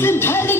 Listen, Tyler.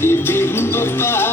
Filipino pa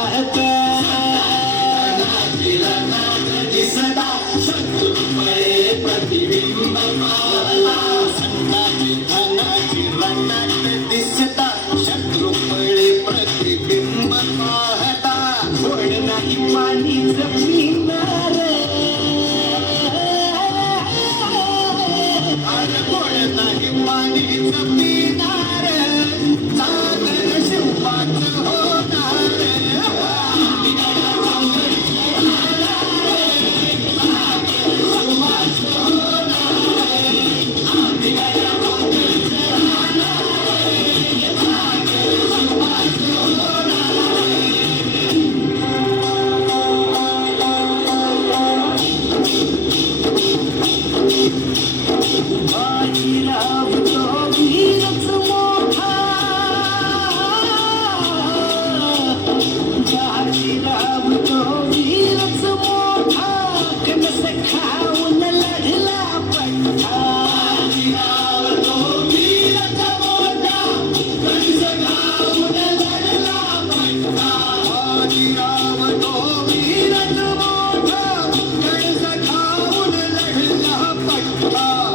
Oh.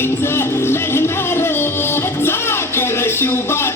It's a legendary. It's a